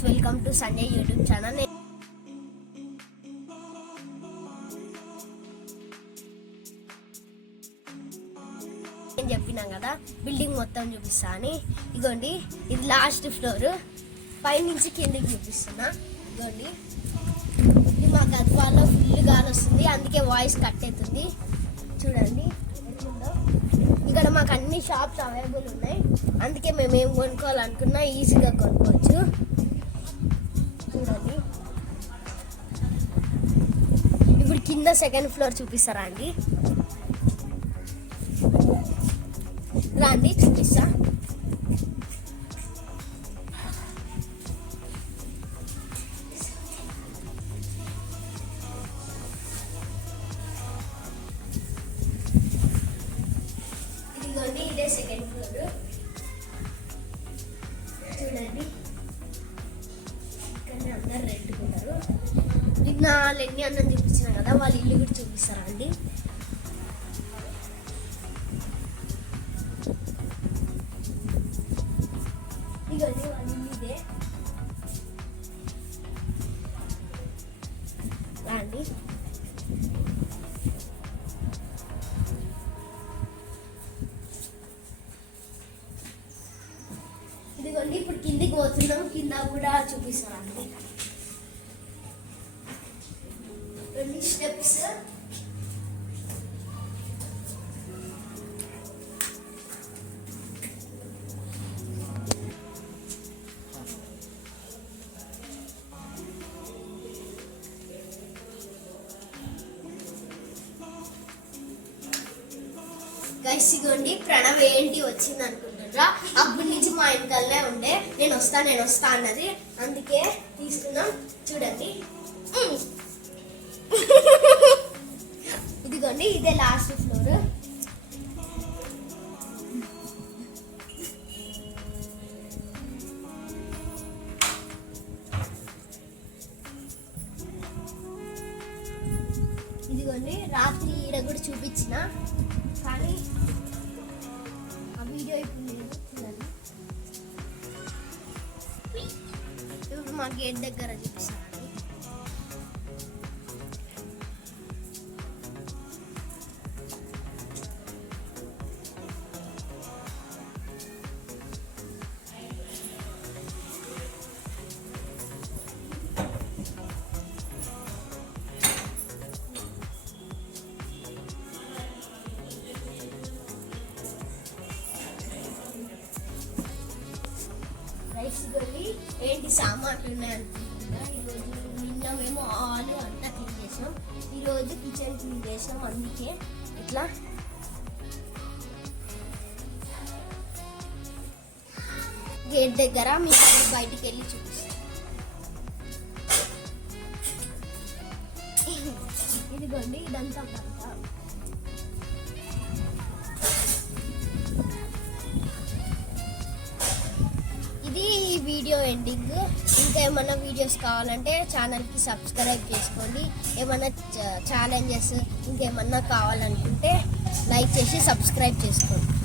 Guys, welcome to Sanjay YouTube channel. నేను చెప్పినాం కదా బిల్డింగ్ మొత్తం చూపిస్తా అని. ఇగోండి, ఇది లాస్ట్ ఫ్లోర్. పైనుంచి కిందికి చూపిస్తున్నా. ఇగోండి, ఇది మా గద్వాల్లో ఫుల్ గాలి వస్తుంది, అందుకే వాయిస్ కట్ అవుతుంది. చూడండి ఎట్లుందో. ఇక్కడ మాకు అన్ని షాప్స్ అవైలబుల్ ఉన్నాయి, అందుకే మేము ఏం కొనుక్కోవాలనుకున్నా ఈజీగా కొనుక్కోవచ్చు. చూడండి, ఇప్పుడు కింద సెకండ్ ఫ్లోర్ చూపిస్తారా అండి? రండి చూపిస్తా. ఇదిగోండి, ఇదే సెకండ్ ఫ్లోర్. చూడండి, ఇక్కడ అందరు రెంట్కుంటారు. నిన్న లెన్ని అన్నం చూపించిన కదా, వాళ్ళ ఇల్లు కూడా చూపిస్తారా అండి? ఇదిగోండి, వాళ్ళ ఇల్లు ఇదే. రండి. ఇదిగోండి, ఇప్పుడు కిందికి పోతున్నాం. కింద కూడా చూపిస్తానండి. రెండు స్టెప్స్. గైస్, ఇగోండి, ప్రణవ్ ఏంటి వచ్చింది అనుకుంటున్నారా? అప్పటి నుంచి మా ఇంటల్లే ఉండే నేను వస్తా అన్నది, అందుకే తీసుకున్నాం. చూడండి, ఇదిగోండి, ఇదే లాస్ట్ ఫ్లోర్. ఇదిగోండి, రాత్రి ఈడ కూడా చూపించిన, కానీ ఆ వీడియో ఇప్పుడు లేదు. చూడండి, ఇప్పుడు మా గేట్ దగ్గర చూపిస్తానండి. ఏంటి సామాన్లు ఉన్నాయి అనుకుంటున్నా. ఈరోజు నిన్న మేము ఆలు అంతా క్లీన్ చేసాం, ఈరోజు కిచెన్ క్లీన్ చేసాం. అందుకే ఇట్లా గేట్ దగ్గర మీకు బయటికి వెళ్ళి చూపిస్తాం. ఇదిగోండి, ఇదంతా వీడియో ఎండింగ్. ఇంకా ఏమన్నా వీడియోస్ కావాలంటే ఛానల్కి సబ్స్క్రైబ్ చేసుకోండి. ఏమన్నా ఛాలెంజెస్ ఇంకేమన్నా కావాలనుకుంటే లైక్ చేసి సబ్స్క్రైబ్ చేసుకోండి.